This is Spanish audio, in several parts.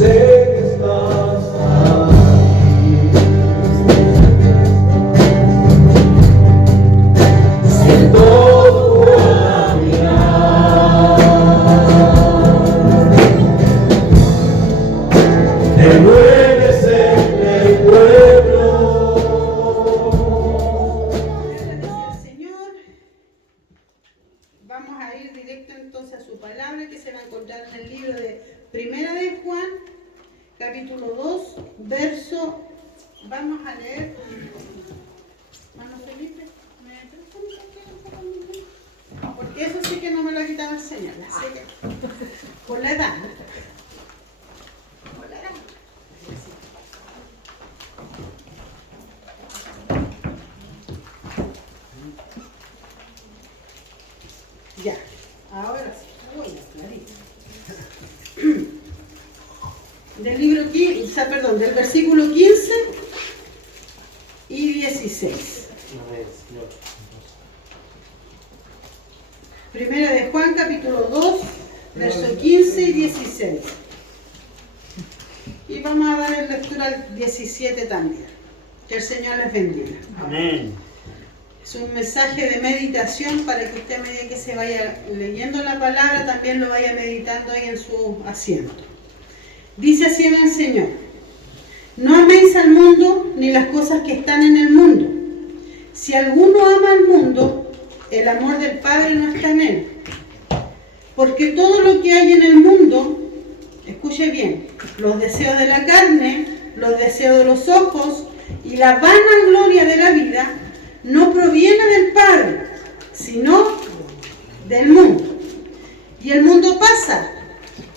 sé que estás aquí. Siento tu caminar. Te mueves en el pueblo. Señor, vamos a ir directo entonces a su palabra, que se va a encontrar en el libro de Primera de Juan, capítulo 2, verso, vamos a leer, hermano Felipe, porque eso sí que no me lo ha quitado el Señor, así que, por la edad, ¿no? Por la edad. Ya, ahora sí, clarito. Del libro 15, perdón, del versículo 15 y 16. Primera de Juan, capítulo 2, verso 15 y 16. Y vamos a dar en lectura al 17 también. Que el Señor les bendiga. Amén. Es un mensaje de meditación para que usted, a medida que se vaya leyendo la palabra, también lo vaya meditando ahí en su asiento. Dice así en el Señor: no améis al mundo ni las cosas que están en el mundo. Si alguno ama al mundo, el amor del Padre no está en él. Porque todo lo que hay en el mundo, escuche bien, los deseos de la carne, los deseos de los ojos y la vanagloria de la vida, no proviene del Padre, sino del mundo. Y el mundo pasa,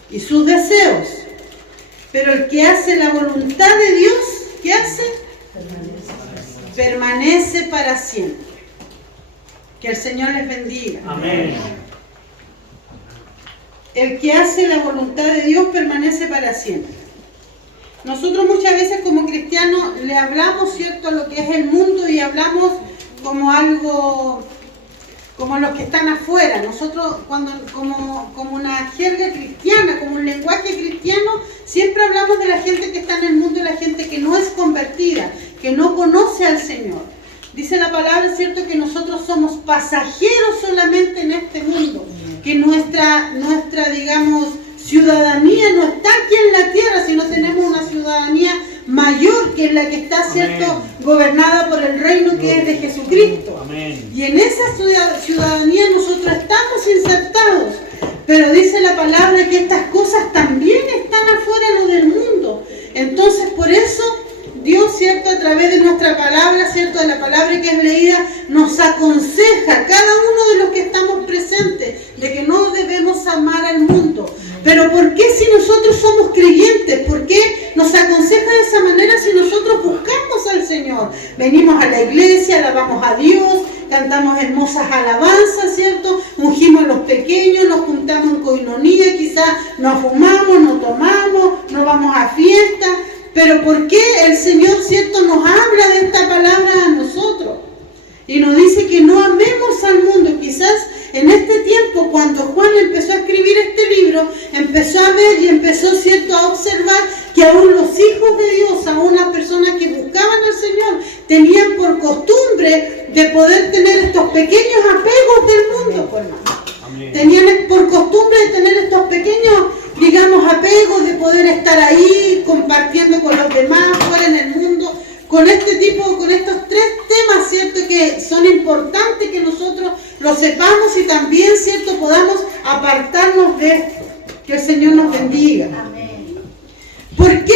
y sus deseos, pero el que hace la voluntad de Dios, ¿qué hace? Permanece para siempre. Que el Señor les bendiga. Amén. El que hace la voluntad de Dios permanece para siempre. Nosotros muchas veces como cristianos le hablamos, ¿cierto?, a lo que es el mundo y hablamos como algo, como los que están afuera. Nosotros, como una jerga cristiana, como un lenguaje cristiano, siempre hablamos de la gente que está en el mundo y la gente que no es convertida, que no conoce al Señor. Dice la palabra, ¿cierto?, que nosotros somos pasajeros solamente en este mundo, que nuestra digamos, ciudadanía no está aquí en la tierra, sino tenemos una ciudadanía mayor, que es la que está, ¿cierto?, gobernada por el reino que es de Jesucristo. Amén. Y en esa ciudadanía nosotros estamos insertados. Pero dice la palabra que estas cosas también están afuera lo del mundo. Entonces, por eso Dios, ¿cierto?, a través de nuestra palabra, ¿cierto?, de la palabra que es leída, nos aconseja, cada uno de los que estamos presentes, de que no debemos amar al mundo. Pero ¿por qué, si nosotros somos creyentes? ¿Por qué nos aconseja de esa manera si nosotros buscamos al Señor? Venimos a la iglesia, alabamos a Dios, cantamos hermosas alabanzas, ¿cierto? Ungimos a los pequeños, nos juntamos en coinonía, quizás nos fumamos, nos tomamos, nos vamos a fiestas. Pero ¿por qué el Señor, cierto, nos habla de esta palabra a nosotros? Y nos dice que no amemos al mundo. Quizás en este tiempo, cuando Juan empezó a escribir este libro, empezó a ver y empezó, cierto, a observar que aún los hijos de Dios, aún las personas que buscaban al Señor, tenían por costumbre de poder tener estos pequeños apegos del mundo, por hermano. Tenían por costumbre de tener estos pequeños, digamos, apegos, de poder estar ahí compartiendo con los demás, fuera en el mundo, con este tipo, con estos tres temas, ¿cierto?, que son importantes que nosotros lo sepamos y también, ¿cierto?, podamos apartarnos de esto. Que el Señor nos bendiga. Amén. ¿Por qué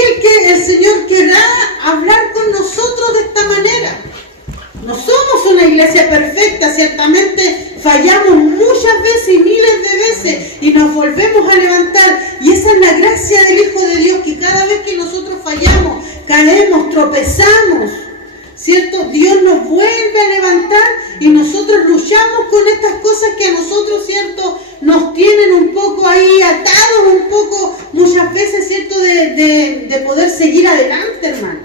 el Señor querrá hablar con nosotros de esta manera? No somos una iglesia perfecta, ciertamente fallamos muchas veces y miles de veces y nos volvemos a levantar. Y esa es la gracia del Hijo de Dios, que cada vez que nosotros fallamos, caemos, tropezamos, ¿cierto? Dios nos vuelve a levantar y nosotros luchamos con estas cosas que a nosotros, ¿cierto?, nos tienen un poco ahí atados, un poco, muchas veces, ¿cierto?, de poder seguir adelante, hermano.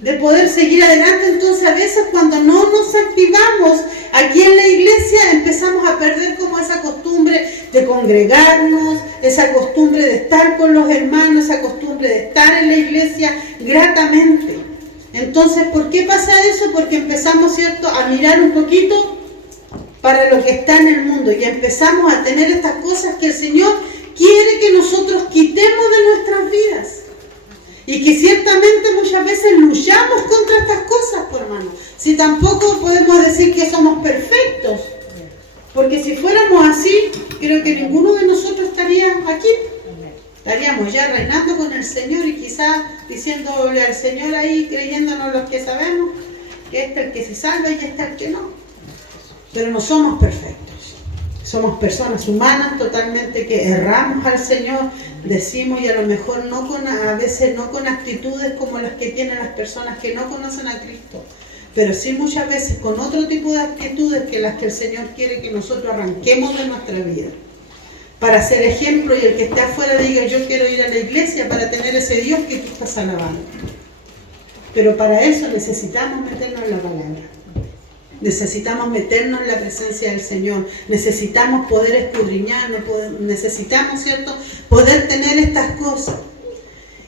de poder seguir adelante. Entonces a veces cuando no nos activamos aquí en la iglesia empezamos a perder como esa costumbre de congregarnos, esa costumbre de estar con los hermanos, esa costumbre de estar en la iglesia gratamente. Entonces, ¿por qué pasa eso? Porque empezamos, ¿cierto?, a mirar un poquito para lo que está en el mundo y empezamos a tener estas cosas que el Señor quiere que nosotros quitemos de nuestras vidas. Y que ciertamente muchas veces luchamos contra estas cosas, pues, hermano. Si tampoco podemos decir que somos perfectos. Porque si fuéramos así, creo que ninguno de nosotros estaría aquí. Estaríamos ya reinando con el Señor y quizás diciéndole al Señor ahí, creyéndonos los que sabemos, que este es el que se salva y este es el que no. Pero no somos perfectos. Somos personas humanas totalmente que erramos al Señor, decimos y a lo mejor a veces no con actitudes como las que tienen las personas que no conocen a Cristo, pero sí muchas veces con otro tipo de actitudes que las que el Señor quiere que nosotros arranquemos de nuestra vida. Para ser ejemplo y el que esté afuera diga yo quiero ir a la iglesia para tener ese Dios que tú estás alabando. Pero para eso necesitamos meternos en la palabra. Necesitamos meternos en la presencia del Señor, necesitamos poder escudriñar, necesitamos, ¿cierto?, poder tener estas cosas.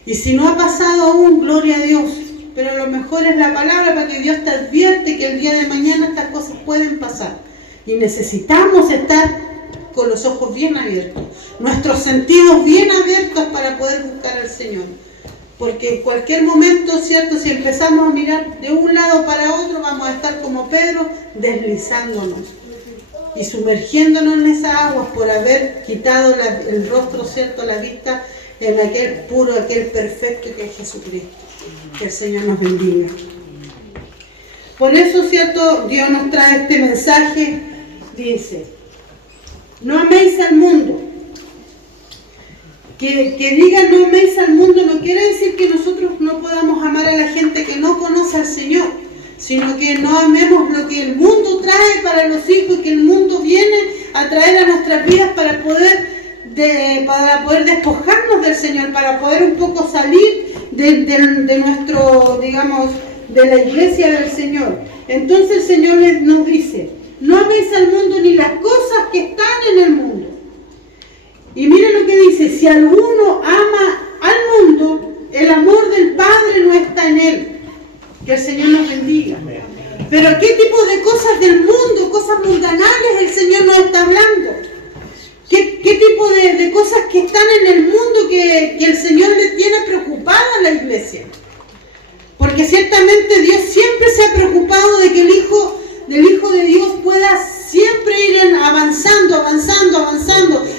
Y si no ha pasado aún, gloria a Dios, pero lo mejor es la palabra para que Dios te advierte que el día de mañana estas cosas pueden pasar. Y necesitamos estar con los ojos bien abiertos, nuestros sentidos bien abiertos para poder buscar al Señor. Porque en cualquier momento, ¿cierto?, si empezamos a mirar de un lado para otro, vamos a estar como Pedro, deslizándonos y sumergiéndonos en esas aguas por haber quitado el rostro, ¿cierto?, la vista en aquel puro, aquel perfecto que es Jesucristo. Que el Señor nos bendiga. Por eso, ¿cierto?, Dios nos trae este mensaje, dice, no améis al mundo. Que diga no améis al mundo no quiere decir que nosotros no podamos amar a la gente que no conoce al Señor, sino que no amemos lo que el mundo trae para los hijos y que el mundo viene a traer a nuestras vidas para poder despojarnos del Señor, para poder un poco salir de nuestro, digamos, de la iglesia del Señor. Entonces el Señor nos dice, no améis al mundo ni las cosas que están en el mundo. Y miren lo que dice, si alguno ama al mundo, el amor del Padre no está en él. Que el Señor nos bendiga. Pero ¿qué tipo de cosas del mundo, cosas mundanales el Señor nos está hablando? ¿Qué tipo de cosas que están en el mundo que el Señor le tiene preocupada a la iglesia? Porque ciertamente Dios siempre se ha preocupado de que el Hijo de Dios pueda siempre ir avanzando,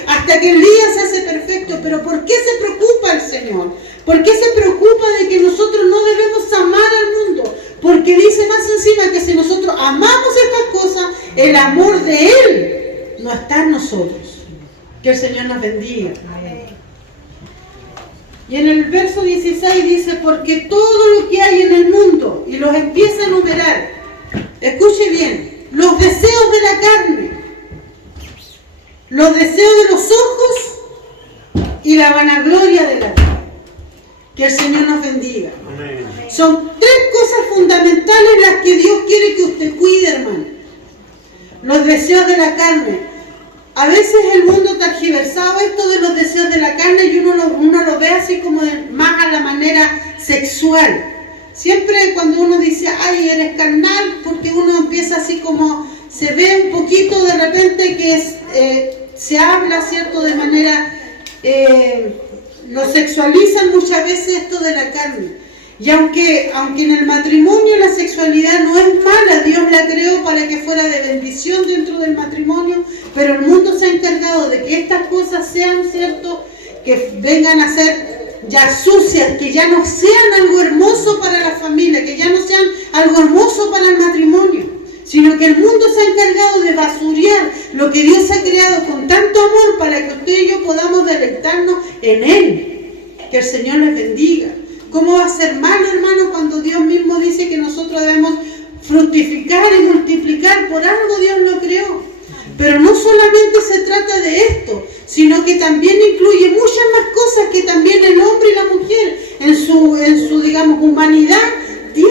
hasta que el día se hace perfecto. Pero ¿por qué se preocupa el Señor? ¿Por qué se preocupa de que nosotros no debemos amar al mundo? Porque dice más encima que si nosotros amamos estas cosas, el amor de Él no está en nosotros. Que el Señor nos bendiga. Y en el verso 16 dice, porque todo lo que hay en el mundo, y los empieza a enumerar, escuche bien, los deseos de la carne, los deseos de los ojos y la vanagloria de la vida. Que el Señor nos bendiga. Amén. Son tres cosas fundamentales las que Dios quiere que usted cuide, hermano. Los deseos de la carne. A veces el mundo tergiversado esto de los deseos de la carne y uno lo ve así como más a la manera sexual. Siempre cuando uno dice, ay, eres carnal, porque uno empieza así como, se ve un poquito de repente que se habla, ¿cierto?, de manera, lo sexualizan muchas veces esto de la carne. Y aunque en el matrimonio la sexualidad no es mala, Dios la creó para que fuera de bendición dentro del matrimonio, pero el mundo se ha encargado de que estas cosas sean, ¿cierto?, que vengan a ser ya sucias, que ya no sean algo hermoso para la familia, que ya no sean algo hermoso para el matrimonio, sino que el mundo se ha encargado de basurear lo que Dios ha creado con tanto amor para que usted y yo podamos deleitarnos en Él. Que el Señor les bendiga. ¿Cómo va a ser malo, hermano, cuando Dios mismo dice que nosotros debemos fructificar y multiplicar? Por algo Dios lo creó. Pero no solamente se trata de esto, sino que también incluye muchas más cosas que también el hombre y la mujer en su digamos, humanidad tienen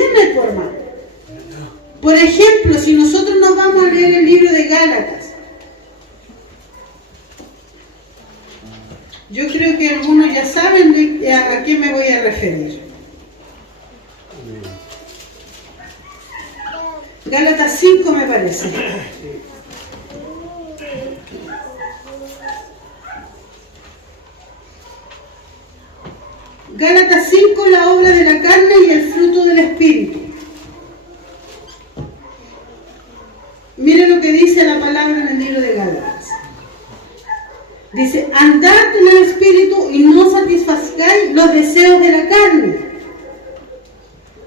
Yo creo que algunos ya saben a qué me voy a referir. Gálatas 5 me parece. Gálatas 5, la obra de la carne y el fruto del Espíritu. Mire lo que dice la palabra en el libro de Gálatas. Dice, andad en el Espíritu y no satisfazcáis los deseos de la carne.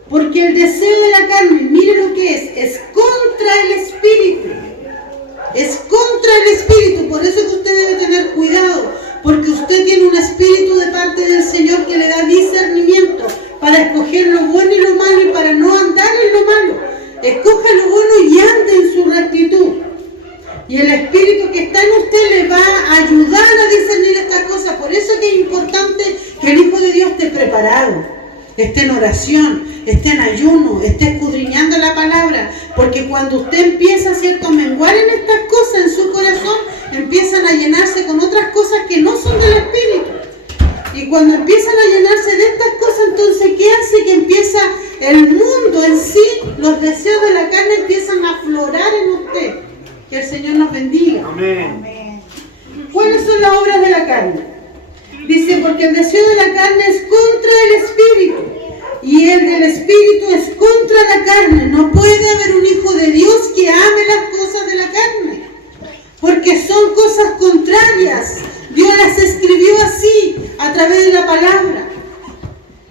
Porque el deseo de la carne, mire lo que es contra el Espíritu. Es contra el Espíritu, por eso que usted debe tener cuidado, porque usted tiene un Espíritu de parte del Señor que le da discernimiento para escoger lo bueno y lo malo y para no andar en lo malo. Escoja lo bueno y ande en su rectitud. Y el Espíritu que está en usted le va a ayudar a discernir estas cosas. Por eso que es importante que el Hijo de Dios esté preparado, esté en oración, esté en ayuno, esté escudriñando la palabra, porque cuando usted empieza, ¿cierto?, a menguar en estas cosas en su corazón, empiezan a llenarse con otras cosas que no son del Espíritu. Y cuando empiezan a llenarse de estas cosas, entonces, ¿qué hace? Que empieza el mundo en sí, los deseos de la carne empiezan a aflorar en usted. Que el Señor nos bendiga. Amén. ¿Cuáles son las obras de la carne? Dice, porque el deseo de la carne es contra el Espíritu, y el del Espíritu es contra la carne. No puede haber un hijo de Dios que ame las cosas de la carne, porque son cosas contrarias. Dios las escribió así, a través de la palabra.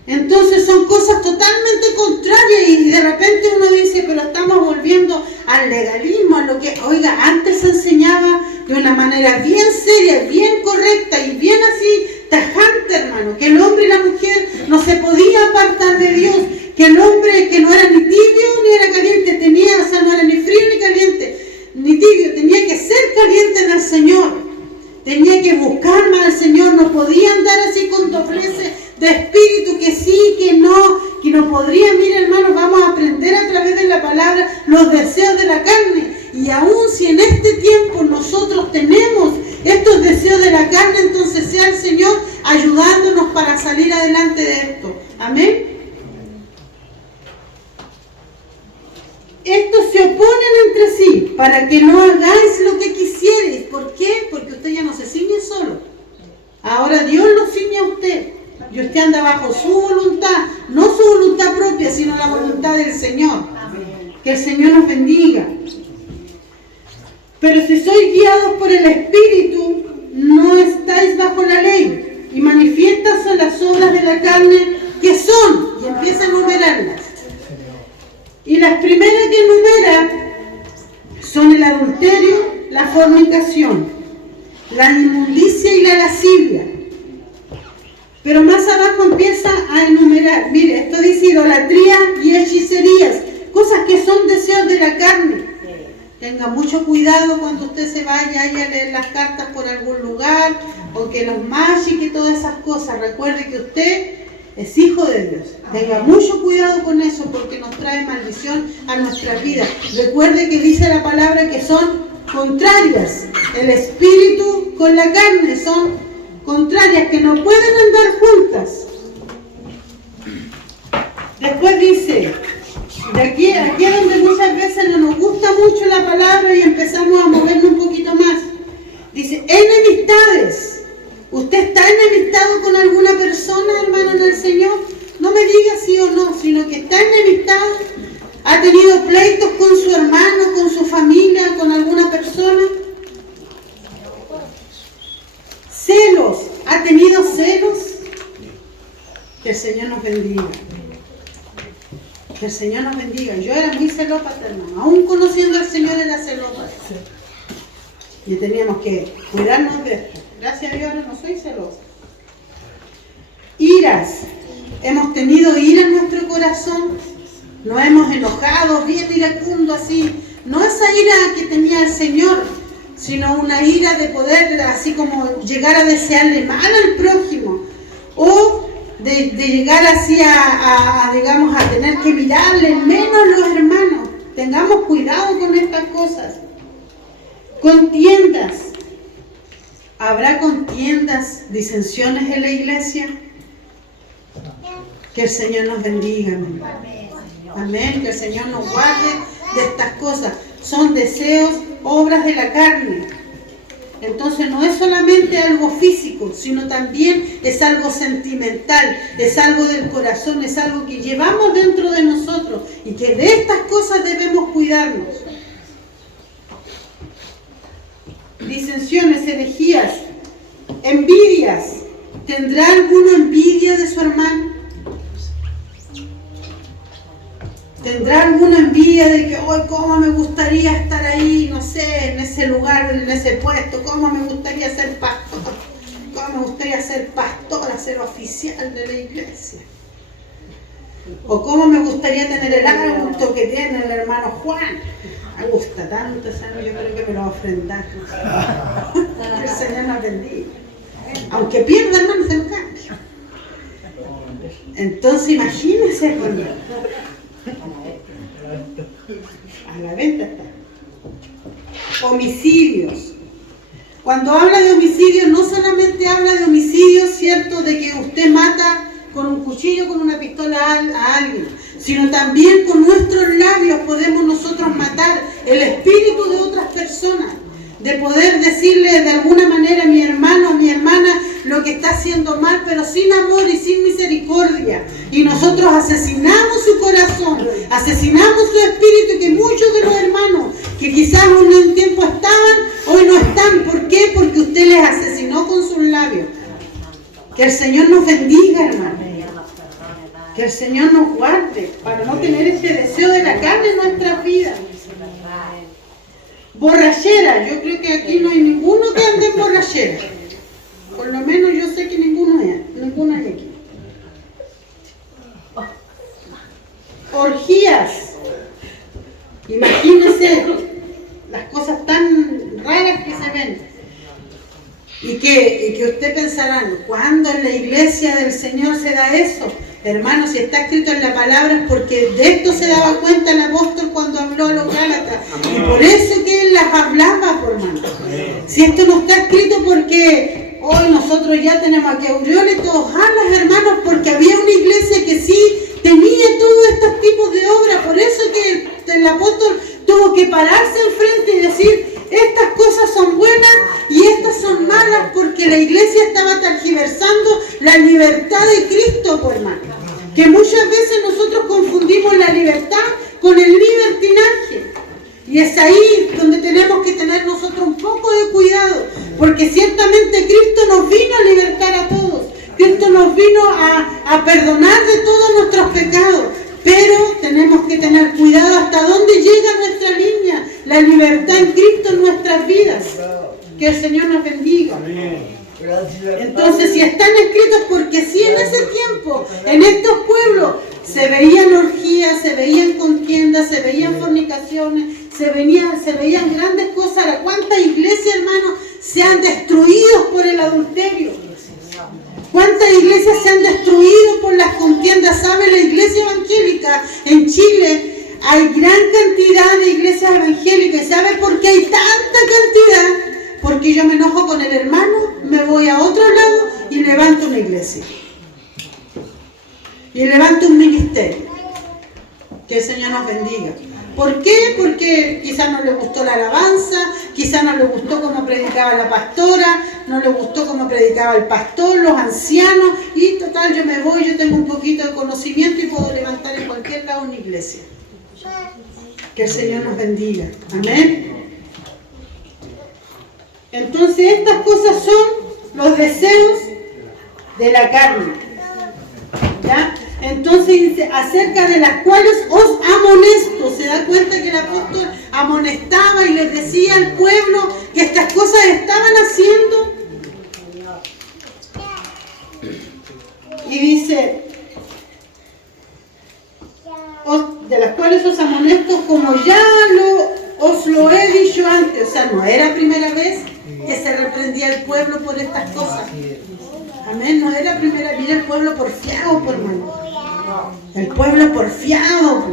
Entonces son cosas totalmente contrarias y de repente uno dice, pero estamos volviendo al legalismo, a lo que, oiga, antes se enseñaba de una manera bien seria, bien correcta y bien así, tajante, hermano, que el hombre y la mujer no se podían apartar de Dios, que el hombre que no era ni tibio ni era caliente, o sea, no era ni frío ni caliente, ni tibio, tenía que ser caliente en el Señor, tenía que buscar más al Señor, no podía andar así con dobleces de espíritu, que sí, que no podría. Mire, hermanos, vamos a aprender a través de la palabra los deseos de la carne, y aun si en este tiempo nosotros tenemos estos deseos de la carne, entonces sea el Señor ayudándonos para salir adelante de esto. Amén. Estos se oponen entre sí para que no hagáis lo que quisierais. ¿Por qué? Porque usted ya no se ciñe solo. Ahora Dios lo ciñe a usted. Y usted anda bajo su voluntad, no su voluntad propia, sino la voluntad del Señor. Que el Señor nos bendiga. Pero si sois guiados por el Espíritu, no estáis bajo la ley. Y manifiestas son las obras de la carne, que son, y empieza a enumerarlas. Y las primeras que enumera son el adulterio, la fornicación, la inmundicia y la lascivia. Pero más abajo empieza a enumerar, mire, esto dice idolatría y hechicerías, cosas que son deseos de la carne. Tenga mucho cuidado cuando usted se vaya a leer las cartas por algún lugar, o que los magic y todas esas cosas. Recuerde que usted es hijo de Dios. Tenga mucho cuidado con eso, porque nos trae maldición a nuestra vida. Recuerde que dice la palabra que son contrarias. El espíritu con la carne son contrarias, que no pueden andar juntas. Después dice, de aquí es donde muchas veces no nos gusta mucho la palabra y empezamos a movernos un poquito más. Dice, enemistades. ¿Usted está enemistado con alguna persona, hermano, en el Señor? No me diga sí o no, sino que está enemistado. ¿Ha tenido pleitos con su hermano, con su familia, con alguna persona? Celos. ¿Ha tenido celos? Que el Señor nos bendiga. Que el Señor nos bendiga. Yo era muy celópata, hermano. Aún conociendo al Señor era celópata. Y teníamos que cuidarnos de esto. Gracias a Dios ahora no soy celosa. Iras. Hemos tenido ira en nuestro corazón. Nos hemos enojado, bien iracundo así. No esa ira que tenía el Señor, sino una ira de poder, así como llegar a desearle mal al prójimo. O de llegar así digamos, a tener que mirarle menos a los hermanos. Tengamos cuidado con estas cosas. Contiendas, ¿Habrá contiendas, disensiones en la iglesia? Que el Señor nos bendiga, amén. Amén, que el Señor nos guarde de estas cosas. Son deseos, obras de la carne. Entonces no es solamente algo físico, sino también es algo sentimental, es algo del corazón, es algo que llevamos dentro de nosotros y que de estas cosas debemos cuidarnos. Disensiones, herejías, envidias. ¿Tendrá alguno envidia de su hermano? ¿Tendrá alguna envidia de que hoy cómo me gustaría estar ahí, no sé, en ese lugar, en ese puesto? ¿Cómo me gustaría ser pastor? ¿Cómo me gustaría ser pastora, ser oficial de la iglesia? ¿O cómo me gustaría tener el auto que tiene el hermano Juan? Me gusta tanto ese año, yo creo que me lo va a ofrendar. Que el Señor nos bendiga. Aunque pierda, hermano, se lo cambia. Entonces imagínense, hermano. A la venta está. Homicidios. Cuando habla de homicidios, no solamente habla de homicidios, ¿cierto? De que usted mata con un cuchillo, con una pistola a alguien, sino también con nuestros labios podemos nosotros matar el espíritu de otras personas. De poder decirle de alguna manera a mi hermano o mi hermana lo que está haciendo mal, pero sin amor y sin misericordia. Y nosotros asesinamos su corazón, asesinamos su espíritu, que muchos de los hermanos que quizás en un tiempo estaban, hoy no están. ¿Por qué? Porque usted les asesinó con sus labios. Que el Señor nos bendiga, hermano. Que el Señor nos guarde para no tener este deseo de la carne en nuestras vidas. Borrachera, yo creo que aquí no hay ninguno que ande en borrachera. Por lo menos yo sé que ninguno hay aquí. Orgías. Imagínense las cosas tan raras que se ven. Y que usted pensará, ¿cuándo en la iglesia del Señor se da eso? Hermano, si está escrito en la palabra es porque de esto se daba cuenta el apóstol cuando habló a los Gálatas. Y por eso que él las hablaba, por hermano. Si esto no está escrito porque hoy nosotros ya tenemos aquí aureoles y todos alas, hermanos, porque había una iglesia que sí tenía todos estos tipos de obras. Por eso que el apóstol tuvo que pararse enfrente y decir, estas cosas son buenas y estas son malas, porque la iglesia estaba tergiversando la libertad de Cristo, por hermano. Que muchas veces nosotros confundimos la libertad con el libertinaje. Y es ahí donde tenemos que tener nosotros un poco de cuidado, porque ciertamente Cristo nos vino a libertar a todos. Cristo nos vino a perdonar de todos nuestros pecados. Pero tenemos que tener cuidado hasta dónde llega nuestra línea, la libertad en Cristo en nuestras vidas. Que el Señor nos bendiga. Entonces, si están escritos, porque si en ese tiempo, en estos pueblos, se veían orgías, se veían contiendas, se veían fornicaciones, se veían grandes cosas. Ahora, ¿cuántas iglesias, hermanos, se han destruido por el adulterio? ¿Cuántas iglesias se han destruido por las contiendas? ¿Sabe? La iglesia evangélica en Chile hay gran cantidad de iglesias evangélicas. ¿Sabe por qué hay tanta cantidad? Porque yo me enojo con el hermano, me voy a otro lado y levanto una iglesia. Y levanto un ministerio. Que el Señor nos bendiga. ¿Por qué? Porque quizás no le gustó la alabanza, quizás no le gustó cómo predicaba la pastora, no le gustó cómo predicaba el pastor, los ancianos, y total, yo me voy, yo tengo un poquito de conocimiento y puedo levantar en cualquier lado una iglesia. Que el Señor nos bendiga. Amén. Entonces estas cosas son los deseos de la carne. ¿Ya? Entonces dice, acerca de las cuales os amonesto. Se da cuenta que el apóstol amonestaba y les decía al pueblo que estas cosas estaban haciendo. Y dice, de las cuales os amonesto, como ya os lo he dicho antes. O sea, no era primera vez que se reprendía el pueblo por estas cosas. Amén, no era primera vez. Mira el pueblo porfiado, por hermano. El pueblo porfiado.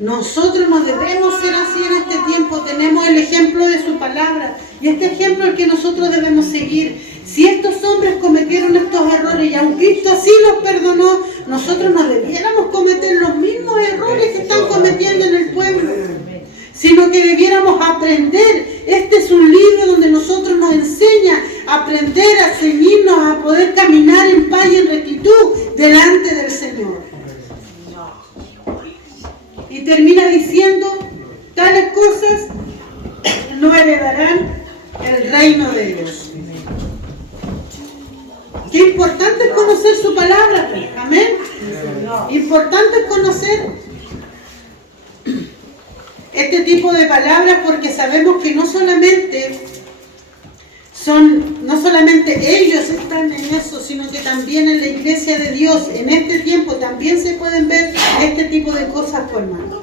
Nosotros no debemos ser así en este tiempo. Tenemos el ejemplo de su palabra. Y este ejemplo es el que nosotros debemos seguir. Si estos hombres cometieron estos errores y aun Cristo así los perdonó, nosotros no debiéramos cometer los mismos errores que están cometiendo en el pueblo, sino que debiéramos aprender. Este es un libro donde nosotros nos enseña a aprender, a ceñirnos, a poder caminar en paz y en rectitud delante del Señor. Y termina diciendo, tales cosas no heredarán el reino de Dios. Qué importante es conocer su palabra, amén. Importante es conocer este tipo de palabras, porque sabemos que no solamente ellos están en eso, sino que también en la iglesia de Dios, en este tiempo también se pueden ver este tipo de cosas, hermanos.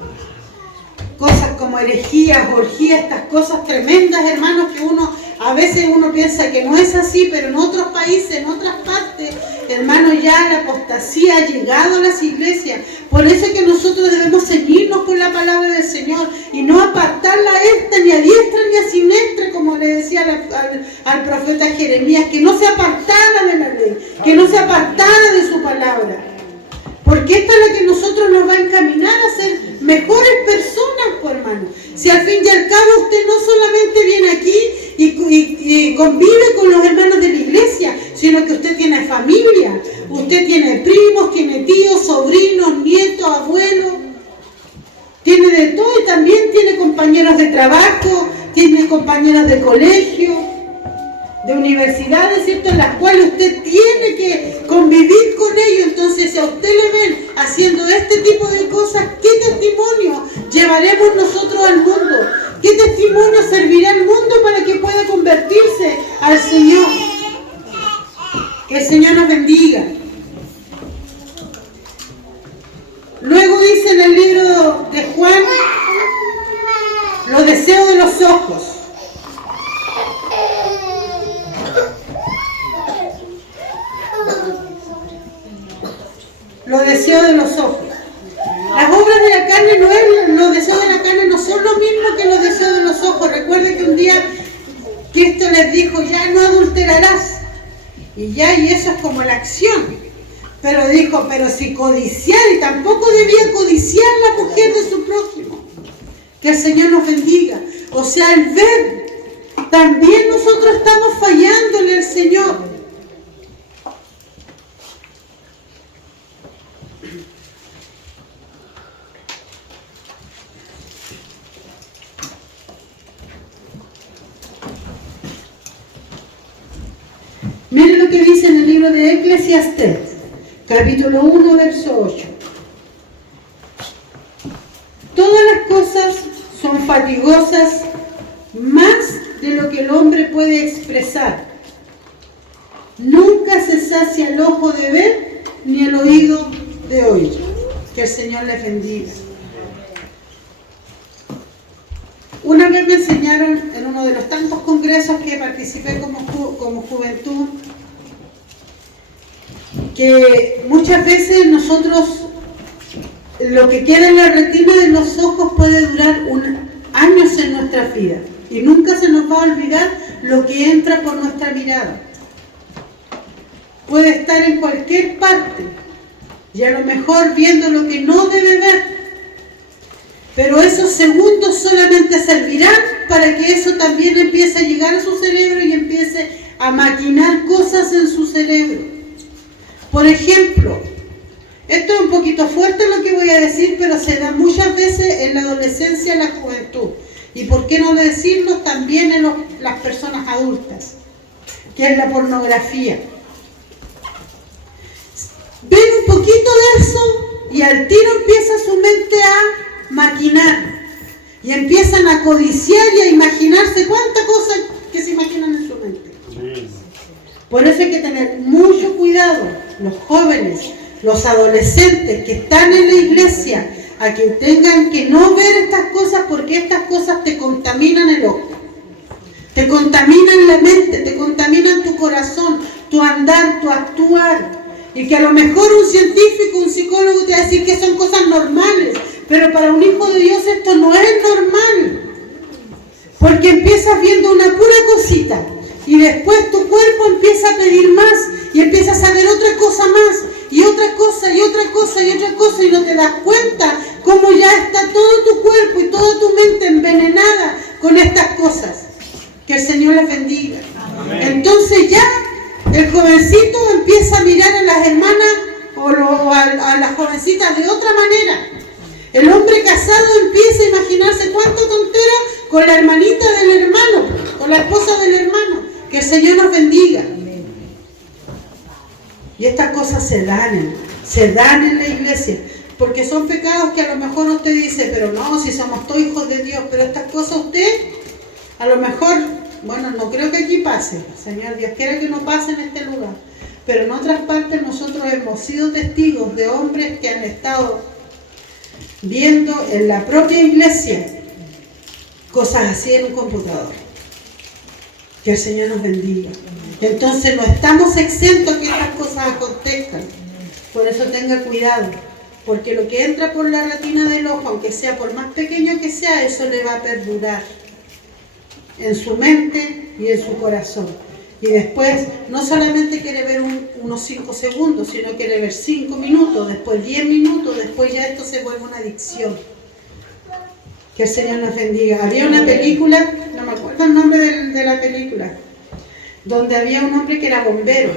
Cosas como herejías, orgías, estas cosas tremendas, hermanos, que a veces uno piensa que no es así, pero en otros países, en otras partes, hermanos, ya la apostasía ha llegado a las iglesias. Por eso es que nosotros debemos ceñirnos con la palabra del Señor y no apartarla a esta, ni a diestra ni a siniestra, como le decía al profeta Jeremías, que no se apartara de la ley, que no se apartara de su palabra. Porque esta es la que nosotros nos va a encaminar a ser mejores personas, pues, hermano. Si al fin y al cabo usted no solamente viene aquí y convive con los hermanos de la iglesia, sino que usted tiene familia, usted tiene primos, tiene tíos, sobrinos, nietos, abuelos, tiene de todo, y también tiene compañeros de trabajo, tiene compañeros de colegio, de universidades, ¿cierto?, en las cuales usted tiene que convivir con ellos. Entonces, si a usted le ven haciendo este tipo de cosas, ¿qué testimonio llevaremos nosotros al mundo? ¿Qué testimonio servirá al mundo para que pueda convertirse al Señor? Que el Señor nos bendiga. Luego dice en el libro de Juan, los deseos de los ojos. Los deseos de los ojos. Las obras de la carne los deseos de la carne no son lo mismo que los deseos de los ojos. Recuerden que un día Cristo les dijo, ya no adulterarás. Y eso es como la acción. Pero dijo, pero si codiciar, y tampoco debía codiciar la mujer de su prójimo. Que el Señor nos bendiga. O sea, el ver, también nosotros estamos fallándole al Señor. Miren lo que dice en el libro de Eclesiastés, capítulo 1, verso 8. Todas las cosas son fatigosas más de lo que el hombre puede expresar. Nunca se sacia el ojo de ver ni el oído de oír. Que el Señor les bendiga. Una vez me enseñaron en uno de los tantos congresos que participé como juventud, que muchas veces nosotros, lo que queda en la retina de los ojos puede durar años en nuestra vida, y nunca se nos va a olvidar lo que entra por nuestra mirada. Puede estar en cualquier parte, y a lo mejor viendo lo que no debe ver, pero esos segundos solamente servirán para que eso también empiece a llegar a su cerebro y empiece a maquinar cosas en su cerebro. Por ejemplo, esto es un poquito fuerte lo que voy a decir, pero se da muchas veces en la adolescencia y en la juventud. Y por qué no decirlo también en las personas adultas, que es la pornografía. Ven un poquito de eso y al tiro empieza su mente a maquinar y empiezan a codiciar y a imaginarse cuántas cosas que se imaginan en su mente. Por eso hay que tener mucho cuidado, los jóvenes, los adolescentes que están en la iglesia, a que tengan que no ver estas cosas, porque estas cosas te contaminan el ojo, te contaminan la mente, te contaminan tu corazón, tu andar, tu actuar. Y que a lo mejor un científico, un psicólogo te va a decir que son cosas normales, pero para un hijo de Dios esto no es normal. Porque empiezas viendo una pura cosita, Y después tu cuerpo empieza a pedir más y empiezas a ver otra cosa más y otra cosa y otra cosa y otra cosa y no te das cuenta cómo ya está todo tu cuerpo y toda tu mente envenenada con estas cosas. Que el Señor les bendiga. Amén. Entonces ya el jovencito empieza a mirar a las hermanas o a las jovencitas de otra manera. El hombre casado empieza a imaginarse cuánta tontera con la hermanita del hermano, con la esposa del hermano. Que el Señor nos bendiga. Y estas cosas se dan en la iglesia. Porque son pecados que a lo mejor usted dice, pero no, si somos todos hijos de Dios. Pero estas cosas usted, a lo mejor, bueno, no creo que aquí pase. Señor Dios quiera que no pase en este lugar. Pero en otras partes nosotros hemos sido testigos de hombres que han estado viendo en la propia iglesia cosas así en un computador. Que el Señor nos bendiga. Entonces no estamos exentos que estas cosas acontezcan. Por eso tenga cuidado. Porque lo que entra por la retina del ojo, aunque sea por más pequeño que sea, eso le va a perdurar en su mente y en su corazón. Y después no solamente quiere ver unos 5 segundos, sino quiere ver 5 minutos, después 10 minutos, después ya esto se vuelve una adicción. Que el Señor nos bendiga. Había una película, no me acuerdo el nombre de la película, donde había un hombre que era bombero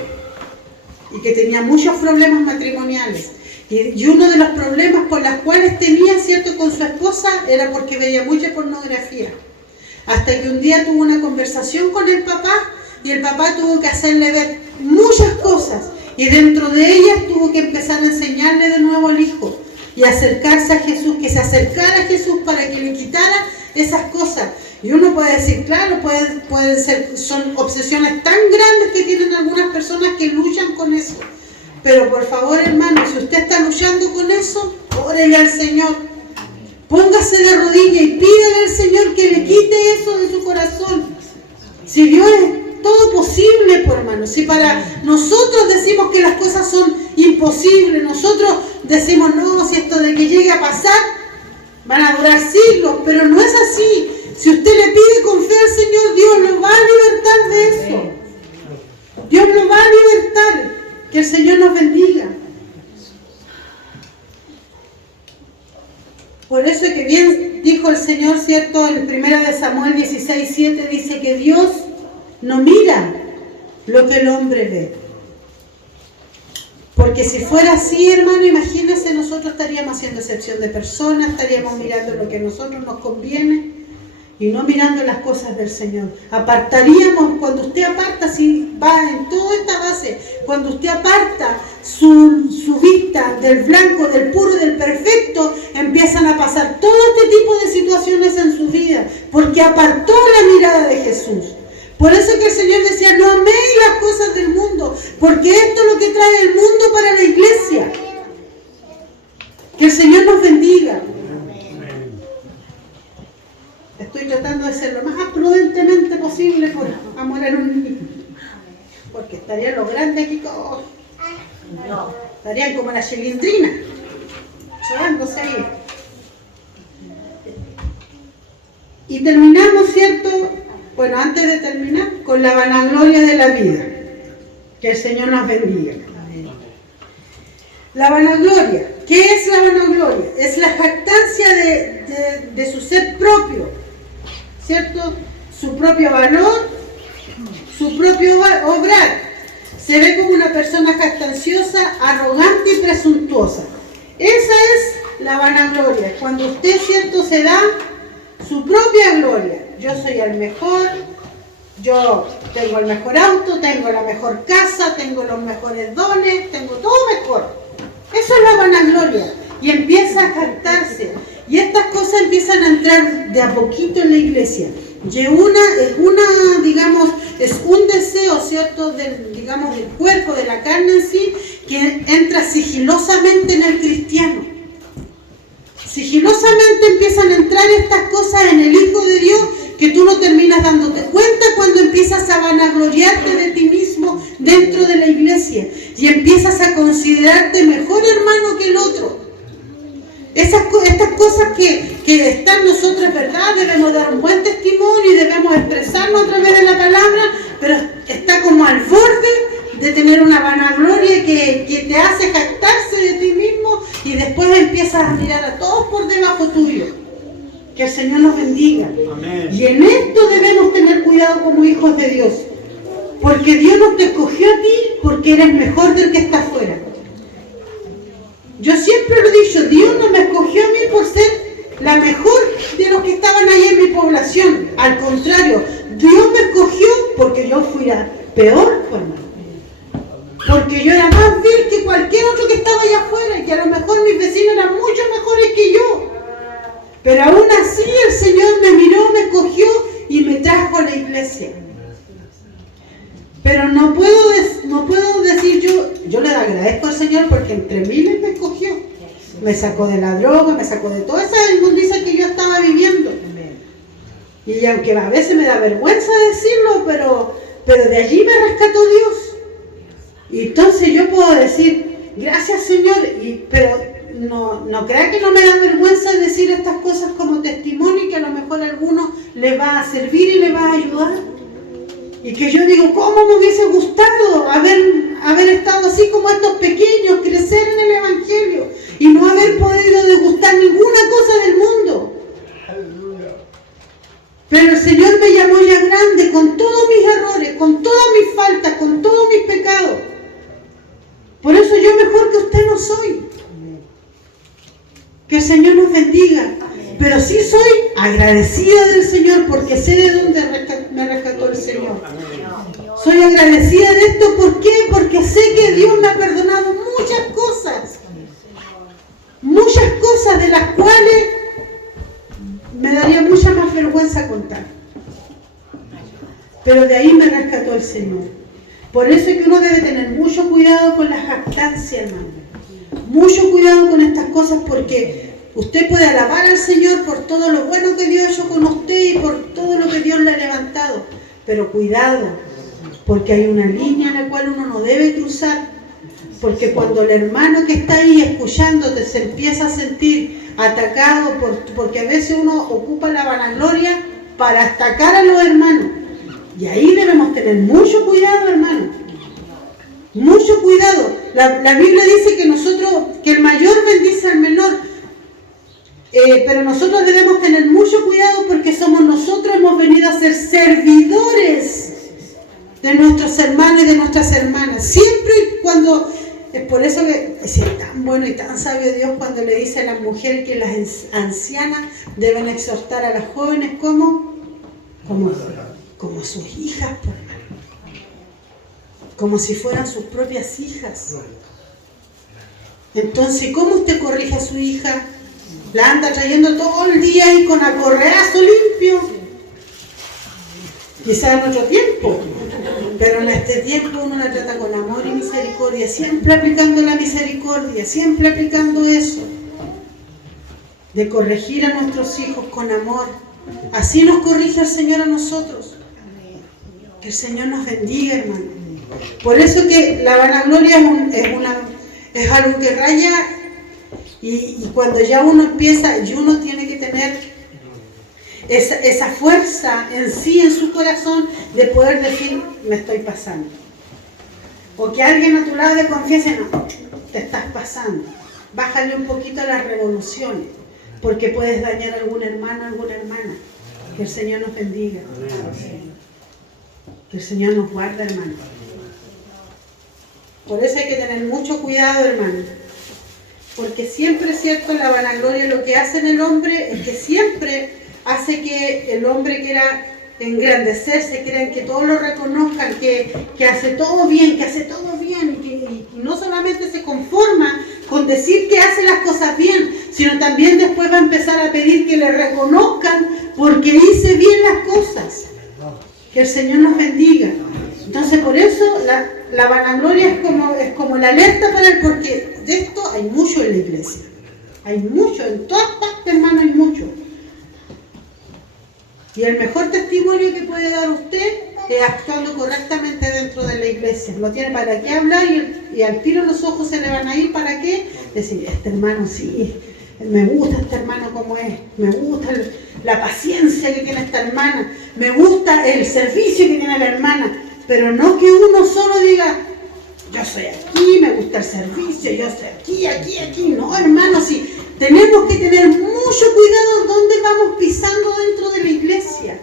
y que tenía muchos problemas matrimoniales. Y uno de los problemas por los cuales tenía, ¿cierto?, con su esposa era porque veía mucha pornografía. Hasta que un día tuvo una conversación con el papá y el papá tuvo que hacerle ver muchas cosas. Y dentro de ellas tuvo que empezar a enseñarle de nuevo al hijo y acercarse a Jesús, que se acercara a Jesús para que le quitara esas cosas. Y uno puede decir, claro, pueden ser, son obsesiones tan grandes que tienen algunas personas que luchan con eso. Pero por favor, hermano, si usted está luchando con eso, órele al Señor. Póngase de rodillas y pídale al Señor que le quite eso de su corazón. Si Dios es todo posible, pues, hermano. Si para nosotros decimos que las cosas son imposibles, nosotros decimos, no, si esto de que llegue a pasar, van a durar siglos, pero no es así. Si usted le pide con fe al Señor, Dios lo va a libertar de eso. Dios lo va a libertar. Que el Señor nos bendiga. Por eso es que bien dijo el Señor, ¿cierto? En 1 Samuel 16:7 dice que Dios no mira lo que el hombre ve. Porque si fuera así, hermano, imagínense, nosotros estaríamos haciendo excepción de personas, estaríamos mirando lo que a nosotros nos conviene y no mirando las cosas del Señor. Apartaríamos, cuando usted aparta, si va en toda esta base, cuando usted aparta su vista del blanco, del puro, del perfecto, empiezan a pasar todo este tipo de situaciones en su vida, porque apartó la mirada de Jesús. Por eso que el Señor decía, no améis las cosas del mundo, porque esto es lo que trae el mundo para la iglesia. Que el Señor nos bendiga. Estoy tratando de ser lo más prudentemente posible por amor a los niños. Porque estarían los grandes aquí como... No, estarían como la chilindrina, llevándose ahí. Y terminamos, ¿cierto? Bueno, antes de terminar, con la vanagloria de la vida. Que el Señor nos bendiga. La vanagloria. ¿Qué es la vanagloria? Es la jactancia de su ser propio, ¿cierto? Su propio valor, su propio obrar. Se ve como una persona jactanciosa, arrogante y presuntuosa. Esa es la vanagloria. Cuando usted, ¿cierto?, se da su propia gloria. Yo soy el mejor, yo tengo el mejor auto, tengo la mejor casa, tengo los mejores dones, tengo todo mejor. Eso es la vanagloria. Y empieza a jactarse. Y estas cosas empiezan a entrar de a poquito en la iglesia. Y es un deseo, ¿cierto?, del cuerpo, de la carne en sí, que entra sigilosamente en el cristiano. Sigilosamente empiezan a entrar estas cosas en el Hijo de Dios, que tú no terminas dándote cuenta cuando empiezas a vanagloriarte de ti mismo dentro de la iglesia y empiezas a considerarte mejor hermano que el otro. Estas cosas que están en nosotros, es verdad, debemos dar un buen testimonio y debemos expresarnos a través de la palabra, pero está como al borde de tener una vanagloria que te hace jactarse de ti mismo y después empiezas a mirar a todos por debajo tuyo. Que el Señor nos bendiga. Amén. Y en esto debemos tener cuidado como hijos de Dios, porque Dios no te escogió a ti porque eres mejor del que está afuera. Yo siempre lo he dicho, Dios no me escogió a mí por ser la mejor de los que estaban ahí en mi población. Al contrario, Dios me escogió porque yo fuera peor, hermano. Porque yo era más vil que cualquier otro que estaba allá afuera y que a lo mejor mis vecinos eran mucho mejores que yo. Pero aún así el Señor me miró, me escogió y me trajo a la iglesia. Pero no puedo decir yo le agradezco al Señor porque entre miles me escogió. Me sacó de la droga, me sacó de toda esa inmundicia que yo estaba viviendo. Y aunque a veces me da vergüenza decirlo, pero de allí me rescató Dios. Y entonces yo puedo decir, gracias Señor, pero no crea que no me da vergüenza decir estas cosas como testimonio y que a lo mejor a alguno le va a servir y le va a ayudar. Y que yo digo, ¿cómo me hubiese gustado haber estado así como estos pequeños, crecer en el Evangelio y no haber podido degustar ninguna cosa del mundo? Pero el Señor me llamó ya grande, con todos mis errores, con todas mis faltas, con todos mis pecados. Por eso yo mejor que usted no soy. Que el Señor nos bendiga. Pero sí soy agradecida del Señor porque sé de dónde me rescató el Señor. Soy agradecida de esto, ¿por qué? Porque sé que Dios me ha perdonado muchas cosas. Muchas cosas de las cuales me daría mucha más vergüenza contar. Pero de ahí me rescató el Señor. Por eso es que uno debe tener mucho cuidado con la jactancia, hermano. Mucho cuidado con estas cosas porque usted puede alabar al Señor por todo lo bueno que Dios ha hecho con usted y por todo lo que Dios le ha levantado. Pero cuidado, porque hay una línea en la cual uno no debe cruzar. Porque cuando el hermano que está ahí escuchándote se empieza a sentir atacado, porque a veces uno ocupa la vanagloria para atacar a los hermanos. Y ahí debemos tener mucho cuidado, hermano. Mucho cuidado. La Biblia dice que el mayor bendice al menor. Pero nosotros debemos tener mucho cuidado porque nosotros hemos venido a ser servidores de nuestros hermanos y de nuestras hermanas. Siempre y cuando, es por eso que es tan bueno y tan sabio Dios cuando le dice a las mujeres que las ancianas deben exhortar a las jóvenes como sus hijas, como si fueran sus propias hijas. Entonces, ¿cómo usted corrige a su hija? La anda trayendo todo el día ahí con acorreazo limpio. Quizás en otro tiempo, pero en este tiempo uno la trata con amor y misericordia, siempre aplicando la misericordia, siempre aplicando eso, de corregir a nuestros hijos con amor. Así nos corrige el Señor a nosotros. Que el Señor nos bendiga, hermano. Por eso que la vanagloria es algo que raya. Y cuando ya uno empieza, y uno tiene que tener esa fuerza en sí, en su corazón, de poder decir, me estoy pasando. O que alguien a tu lado le confiese, no, te estás pasando. Bájale un poquito las revoluciones, porque puedes dañar a algún hermano, a alguna hermana. Que el Señor nos bendiga. Que el Señor nos guarde, hermano. Por eso hay que tener mucho cuidado, hermano. Porque siempre es cierto, la vanagloria lo que hace en el hombre es que siempre hace que el hombre quiera engrandecerse, quiera que todos lo reconozcan, que hace todo bien, y no solamente se conforma con decir que hace las cosas bien, sino también después va a empezar a pedir que le reconozcan porque hice bien las cosas. Que el Señor nos bendiga. Entonces por eso la vanagloria es como la alerta para él, porque de esto hay mucho en la iglesia. Hay mucho, en todas partes, hermano, hay mucho. Y el mejor testimonio que puede dar usted es actuando correctamente dentro de la iglesia. No tiene para qué hablar y al tiro los ojos se le van a ir. ¿Para qué? Decir, este hermano sí, me gusta esta hermana como es, me gusta la paciencia que tiene esta hermana, me gusta el servicio que tiene la hermana, pero no que uno solo diga, yo soy aquí, me gusta el servicio, yo soy aquí. No, hermanos, sí, tenemos que tener mucho cuidado dónde vamos pisando dentro de la iglesia.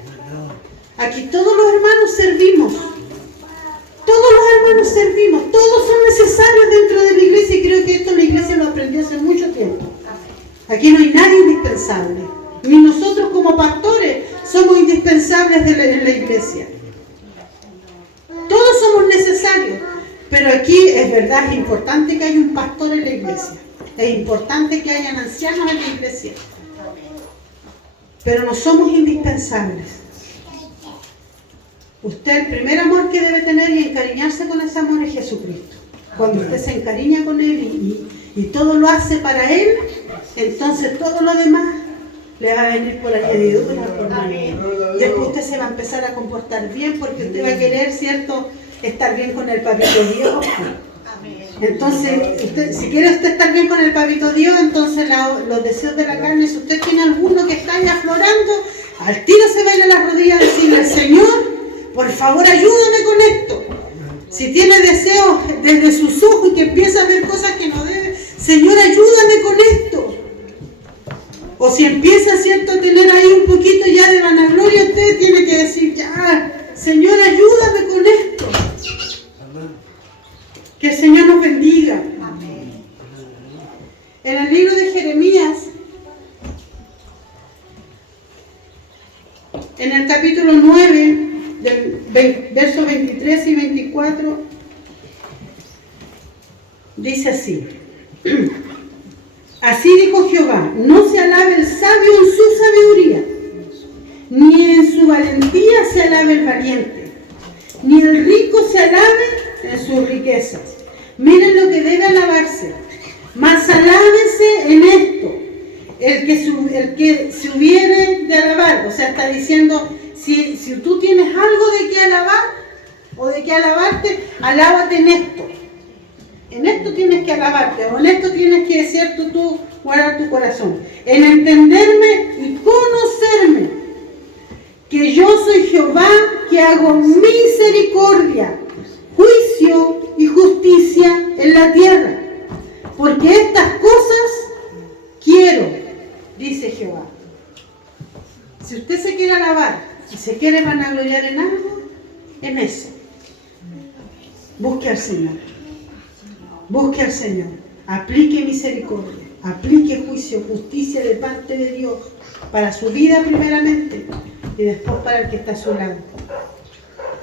Aquí todos los hermanos servimos. Todos los hermanos servimos. Todos son necesarios dentro de la iglesia y creo que esto la iglesia lo aprendió hace mucho tiempo. Aquí no hay nadie indispensable. Ni nosotros como pastores somos indispensables en la iglesia. Todos somos necesarios. Pero aquí es verdad, es importante que haya un pastor en la iglesia. Es importante que hayan ancianos en la iglesia. Pero no somos indispensables. Usted, el primer amor que debe tener y encariñarse con ese amor es Jesucristo. Cuando usted se encariña con Él y todo lo hace para Él, entonces todo lo demás le va a venir por añadidura, por medio. Después usted se va a empezar a comportar bien porque usted va a querer, ¿cierto?, estar bien con el papito Dios. Entonces, si quiere usted estar bien con el papito Dios, entonces los deseos de la carne, si usted tiene alguno que está ahí aflorando, al tiro se va a ir a las rodillas a decirle, Señor, por favor ayúdame con esto. Si tiene deseos desde sus ojos y que empieza a ver cosas que no debe, Señor, ayúdame con esto. O si empieza, ¿cierto?, a tener ahí un poquito ya de vanagloria, usted tiene que decir, ya, Señor, ayúdame con esto. Que el Señor nos bendiga. Amén. En el libro de Jeremías, en el capítulo 9, del versos 23 y 24, dice así. Así dijo Jehová, no se alabe el sabio en su sabiduría, ni en su valentía se alabe el valiente, ni el rico se alabe en sus riquezas. Miren lo que debe alabarse, mas alábese en esto, el que se hubiere de alabar. O sea, está diciendo, si tú tienes algo de que alabar o de que alabarte, alábate en esto. En esto tienes que alabarte, o en esto tienes que, ¿cierto?, tú guardar tu corazón. En entenderme y conocerme, que yo soy Jehová, que hago misericordia, juicio y justicia en la tierra. Porque estas cosas quiero, dice Jehová. Si usted se quiere alabar y se quiere vanagloriar en algo, en eso. Busque al Señor. Busque al Señor. Aplique misericordia. Aplique juicio, justicia de parte de Dios. Para su vida primeramente y después para el que está a su lado.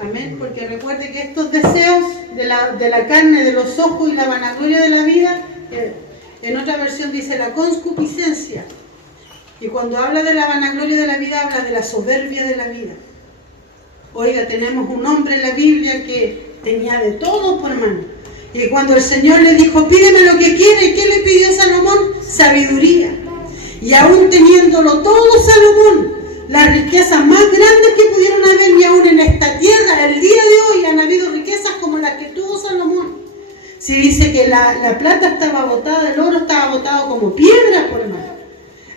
Amén. Porque recuerde que estos deseos de la carne, de los ojos y la vanagloria de la vida, en otra versión dice la concupiscencia. Y cuando habla de la vanagloria de la vida, habla de la soberbia de la vida. Oiga, tenemos un hombre en la Biblia que tenía de todo, por hermano. Y cuando el Señor le dijo, pídeme lo que quiere, ¿qué le pidió a Salomón? Sabiduría. Y aún teniéndolo todo Salomón, las riquezas más grandes que pudieron haber, y aún en esta tierra, el día de hoy, han habido riquezas como las que tuvo Salomón. Si dice que la plata estaba botada, el oro estaba botado como piedra, por hermano.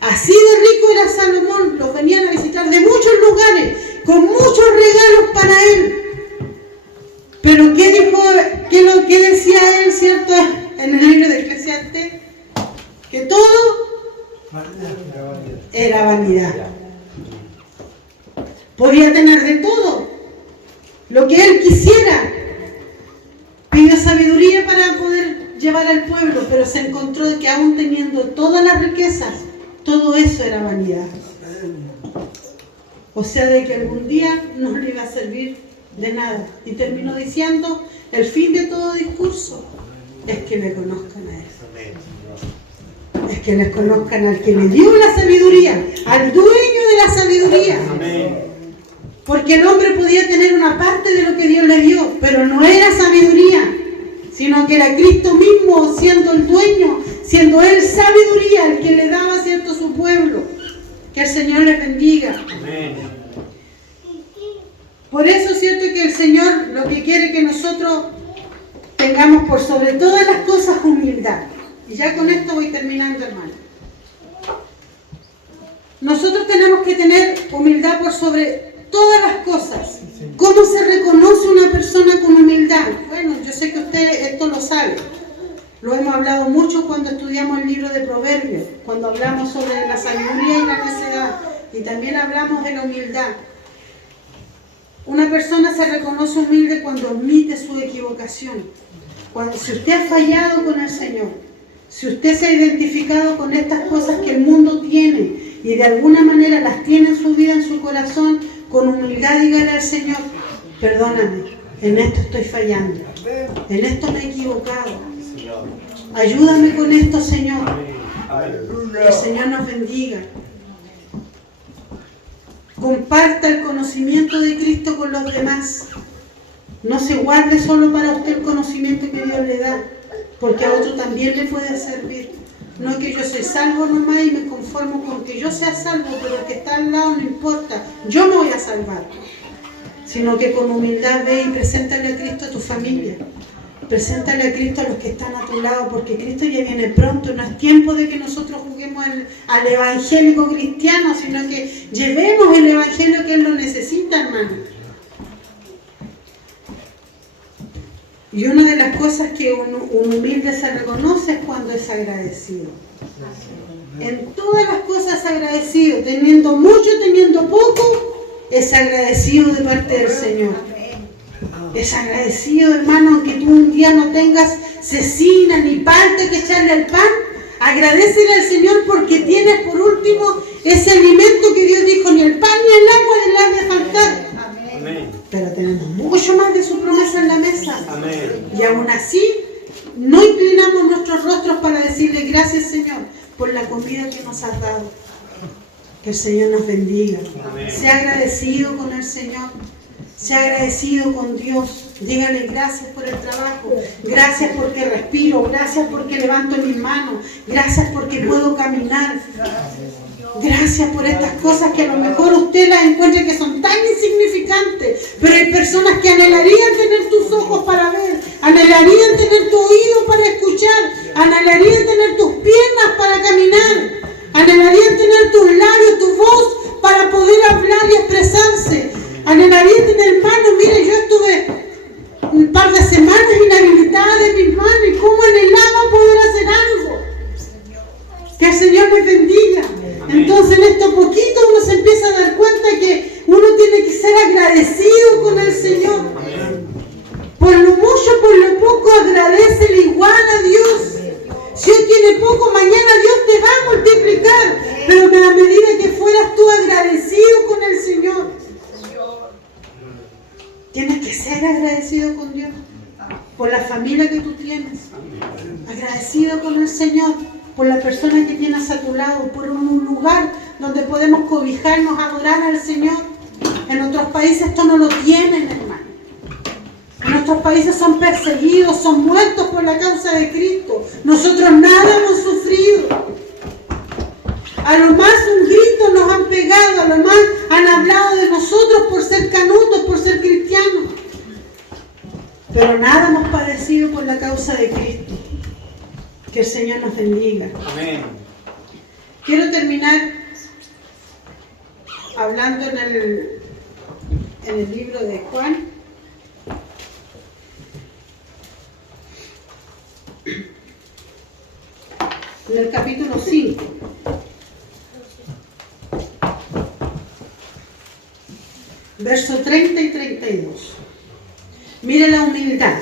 Así de rico era Salomón, los venían a visitar de muchos lugares, con muchos regalos para él. Pero ¿qué dijo? ¿Qué decía él, cierto? En el libro de Eclesiastés, que todo era vanidad. Podía tener de todo, lo que él quisiera. Pidió sabiduría para poder llevar al pueblo, pero se encontró de que aún teniendo todas las riquezas, todo eso era vanidad. O sea, de que algún día no le iba a servir de nada. Y terminó diciendo, el fin de todo discurso es que le conozcan a él. Es que les conozcan al que le dio la sabiduría, al dueño de la sabiduría. Porque el hombre podía tener una parte de lo que Dios le dio, pero no era sabiduría, sino que era Cristo mismo siendo el dueño, siendo Él sabiduría, el que le daba, cierto, a su pueblo. Que el Señor les bendiga. Amén. Por eso es cierto que el Señor lo que quiere que nosotros tengamos por sobre todas las cosas humildad. Y ya con esto voy terminando, hermano. Nosotros tenemos que tener humildad por sobre todas las cosas. ¿Cómo se reconoce una persona con humildad? Bueno, yo sé que usted esto lo sabe. Lo hemos hablado mucho cuando estudiamos el libro de Proverbios, cuando hablamos sobre la sabiduría y la necedad, y también hablamos de la humildad. Una persona se reconoce humilde cuando admite su equivocación. Si usted ha fallado con el Señor, si usted se ha identificado con estas cosas que el mundo tiene y de alguna manera las tiene en su vida, en su corazón, con humildad dígale al Señor: perdóname, en esto estoy fallando, en esto me he equivocado, ayúdame con esto, Señor. Que el Señor nos bendiga. Comparta el conocimiento de Cristo con los demás. No se guarde solo para usted el conocimiento que Dios le da, porque a otro también le puede servir. No es que yo soy salvo nomás y me conformo con que yo sea salvo, pero el que está al lado no importa, yo me voy a salvar. Sino que con humildad ve y preséntale a Cristo a tu familia. Preséntale a Cristo a los que están a tu lado, porque Cristo ya viene pronto. No es tiempo de que nosotros juguemos al evangélico cristiano, sino que llevemos el evangelio que Él lo necesita, hermano. Y una de las cosas que un humilde se reconoce es cuando es agradecido. En todas las cosas agradecido, teniendo mucho, teniendo poco, es agradecido de parte del Señor. Es agradecido, hermano, aunque tú un día no tengas cecina ni parte que echarle al pan, agradecele al Señor porque tienes por último ese alimento que Dios dijo: ni el pan ni el agua le han de faltar. Amén. Pero tenemos mucho más de su promesa en la mesa. Amén. Y aún así, no inclinamos nuestros rostros para decirle: gracias, Señor, por la comida que nos has dado. Que el Señor nos bendiga. Amén. Sea agradecido con el Señor. Sea agradecido con Dios. Dígale: gracias por el trabajo. Gracias porque respiro. Gracias porque levanto mis manos. Gracias porque puedo caminar. Gracias por estas cosas que a lo mejor usted las encuentra que son tan insignificantes, pero hay personas que anhelarían tener tus ojos para ver, anhelarían tener tu oído para escuchar, anhelarían tener tus piernas para caminar, anhelarían tener tus labios, tu voz para poder hablar y expresarse, anhelarían tener manos. Mire, yo estuve un par de semanas inhabilitada de mis manos y cómo anhelaba poder hacer algo. Que el Señor les bendiga. Entonces en esto poquito uno se empieza a dar cuenta que uno tiene que ser agradecido con el Señor. Por lo mucho, por lo poco, agradécele igual a Dios. Si hoy tiene poco, mañana Dios te va a multiplicar. Pero a medida que fueras tú agradecido con el Señor. Tienes que ser agradecido con Dios. Por la familia que tú tienes. Agradecido con el Señor. Por la persona que tienes a tu lado, por un lugar donde podemos cobijarnos, adorar al Señor. En otros países esto no lo tienen, hermano. En otros países son perseguidos, son muertos por la causa de Cristo. Nosotros nada hemos sufrido. A lo más un grito nos han pegado, a lo más han hablado de nosotros por ser canutos, por ser cristianos. Pero nada hemos padecido por la causa de Cristo. Que el Señor nos bendiga. Amén. Quiero terminar hablando en el libro de Juan. En el capítulo 5. Verso 30 y 32. Mire la humildad.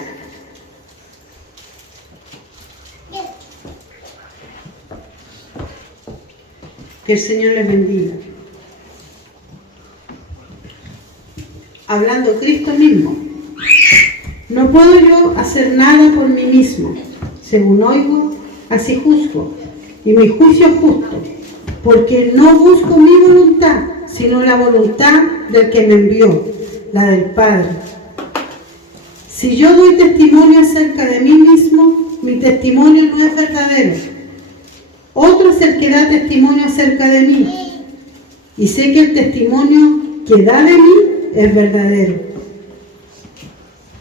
Que el Señor les bendiga. Hablando Cristo mismo. No puedo yo hacer nada por mí mismo. Según oigo, así juzgo. Y mi juicio es justo. Porque no busco mi voluntad, sino la voluntad del que me envió, la del Padre. Si yo doy testimonio acerca de mí mismo, mi testimonio no es verdadero. Otro es el que da testimonio acerca de mí. Y sé que el testimonio que da de mí es verdadero.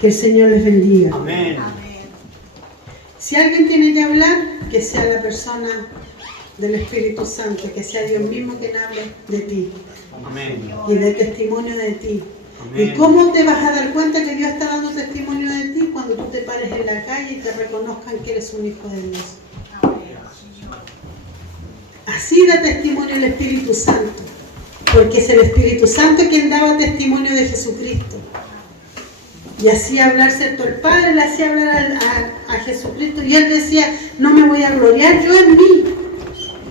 Que el Señor les bendiga. Amén. Si alguien tiene que hablar, que sea la persona del Espíritu Santo, que sea Dios mismo quien hable de ti Amén. y de testimonio de ti. Amén. ¿Y cómo te vas a dar cuenta que Dios está dando testimonio de ti? Cuando tú te pares en la calle y te reconozcan que eres un hijo de Dios. Así da testimonio el Espíritu Santo, porque es el Espíritu Santo quien daba testimonio de Jesucristo. Y hacía hablar, ¿cierto? El Padre le hacía hablar a Jesucristo y él decía, no me voy a gloriar yo en mí,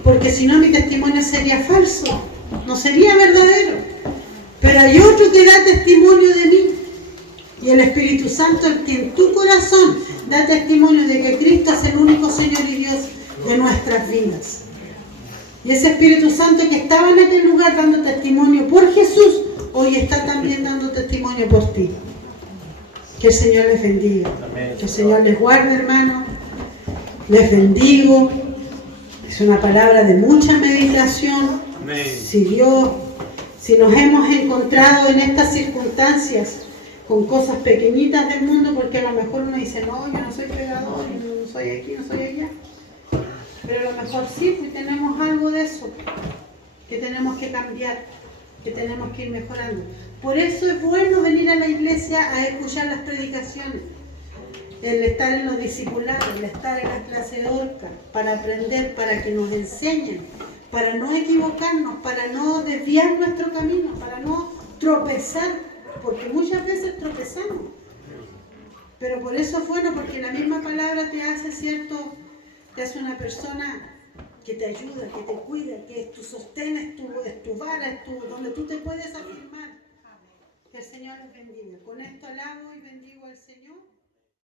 porque si no mi testimonio sería falso, no sería verdadero. Pero hay otro que da testimonio de mí, y el Espíritu Santo, el que en tu corazón da testimonio de que Cristo es el único Señor y Dios de nuestras vidas. Y ese Espíritu Santo que estaba en aquel lugar dando testimonio por Jesús, hoy está también dando testimonio por ti. Que el Señor les bendiga. Amén. Que el Señor les guarde, hermano. Les bendigo. Es una palabra de mucha meditación. Amén. Si nos hemos encontrado en estas circunstancias con cosas pequeñitas del mundo, porque a lo mejor uno dice, no, yo no soy pecador, no soy aquí, no soy allá. Pero a lo mejor sí, pues tenemos algo de eso que tenemos que cambiar, que tenemos que ir mejorando. Por eso es bueno venir a la iglesia a escuchar las predicaciones, el estar en los discipulados, el estar en las clases de Orca, para aprender, para que nos enseñen, para no equivocarnos, para no desviar nuestro camino, para no tropezar, porque muchas veces tropezamos. Pero por eso es bueno, porque la misma palabra te hace, ¿cierto? Te hace una persona que te ayuda, que te cuida, que es tu sostén, es tu vara, donde tú te puedes afirmar. Que el Señor les bendiga. Con esto alabo y bendigo al Señor.